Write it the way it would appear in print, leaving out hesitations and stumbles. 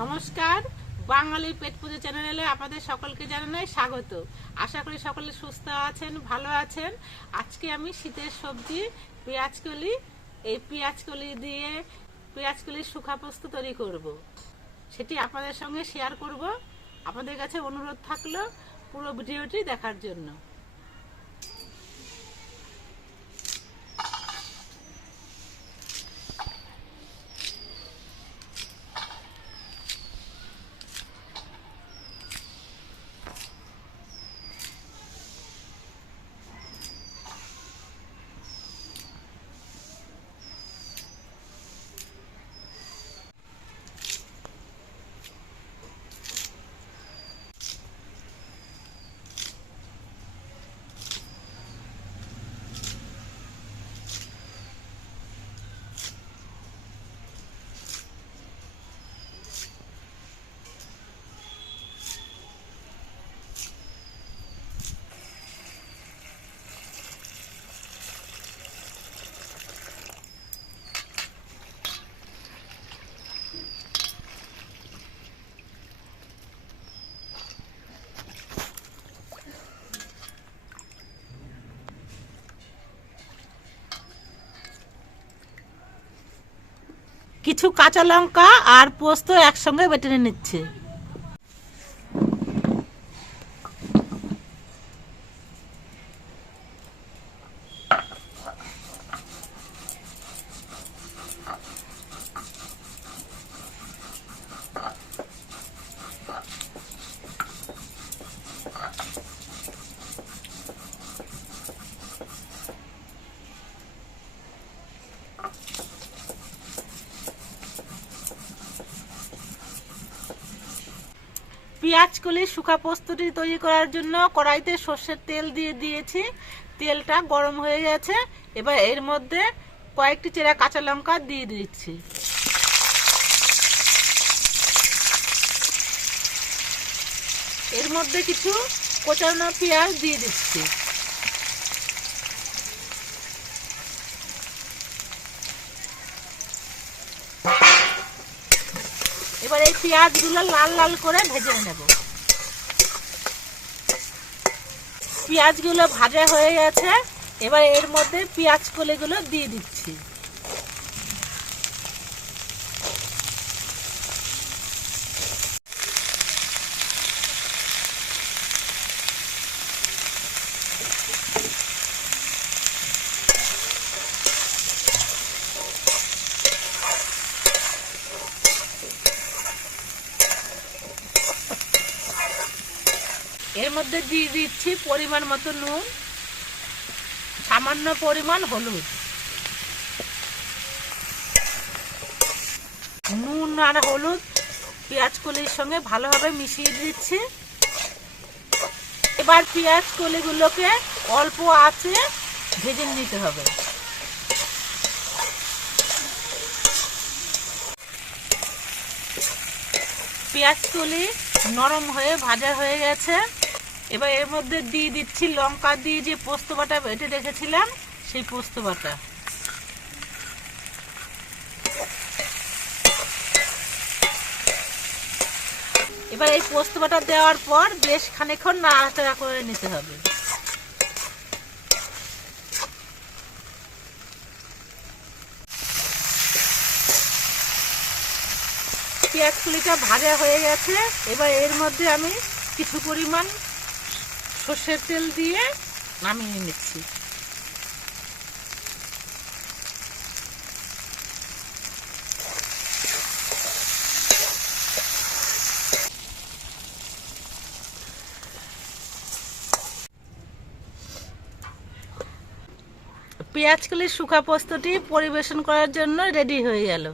নমস্কার, বাঙালির পেটপুজা চ্যানেলে আপনাদের সকলকে জানাই স্বাগত। আশা করি সকলে সুস্থ আছেন, ভালো আছেন। আজকে আমি শীতের সবজি পেঁয়াজকলি, এই পেঁয়াজকলি দিয়ে পেঁয়াজকলির শুখা পোস্ত তৈরি করব। সেটি আপনাদের সঙ্গে শেয়ার করব। আপনাদের কাছে অনুরোধ থাকলো পুরো ভিডিওটি দেখার জন্য। কিছু কাঁচা লঙ্কা আর পোস্ত একসঙ্গে বেটে নিচ্ছে। পেঁয়াজকলির শুখা পোস্তটি তৈরি করার জন্য কড়াইতে সর্ষের তেল দিয়ে দিয়েছি। তেলটা গরম হয়ে গেছে। এবার এর মধ্যে কয়েকটি চেরা কাঁচা লঙ্কা দিয়ে দিচ্ছি। এর মধ্যে কিছু কোচানো পেঁয়াজ দিয়ে দিচ্ছি। এবার এই পেঁয়াজগুলো লাল লাল করে ভেজে নেব। পেঁয়াজগুলো ভাজা হয়ে গেছে। এবার এর মধ্যে পেঁয়াজকলিগুলো দিয়ে দিচ্ছি। এর মধ্যে দিয়ে দিচ্ছি পরিমাণ মতো নুন, সামান্য পরিমাণ হলুদ। নুন আর হলুদ পেঁয়াজকলির সঙ্গে ভালোভাবে মিশিয়ে দিচ্ছি। এবার পেঁয়াজকলিগুলোকে অল্প আঁচে ভেজে নিতে হবে। পেঁয়াজকলি নরম হয়ে ভাজা হয়ে গেছে। এবার এর মধ্যে দিয়ে দিচ্ছি লঙ্কা দিয়ে যে পোস্ত বাটা বেটে রেখেছিলাম, সেই পোস্ত বাটা। এবার এই পোস্ত বাটা দেওয়ার পর বেশ খানিকক্ষণ নাড়াচাড়া করে নিতে হবে। পেঁয়াজকলিটা ভাজা হয়ে গেছে। এবার এর মধ্যে আমি কিছু পরিমাণ সর্ষের তেল দিয়ে নামিয়ে নিচ্ছি। পেঁয়াজকলির শুখা পোস্তটি পরিবেশন করার জন্য রেডি হয়ে গেল।